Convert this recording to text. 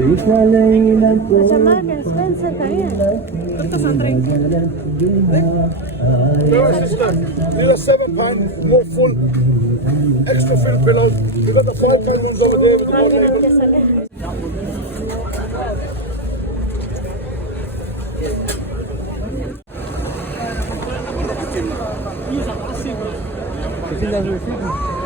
Macam mana Spencer kalian? Terus antri. These are £7, more full, extra fill pillows. We got the £5 ones over there with the one label. Kita dah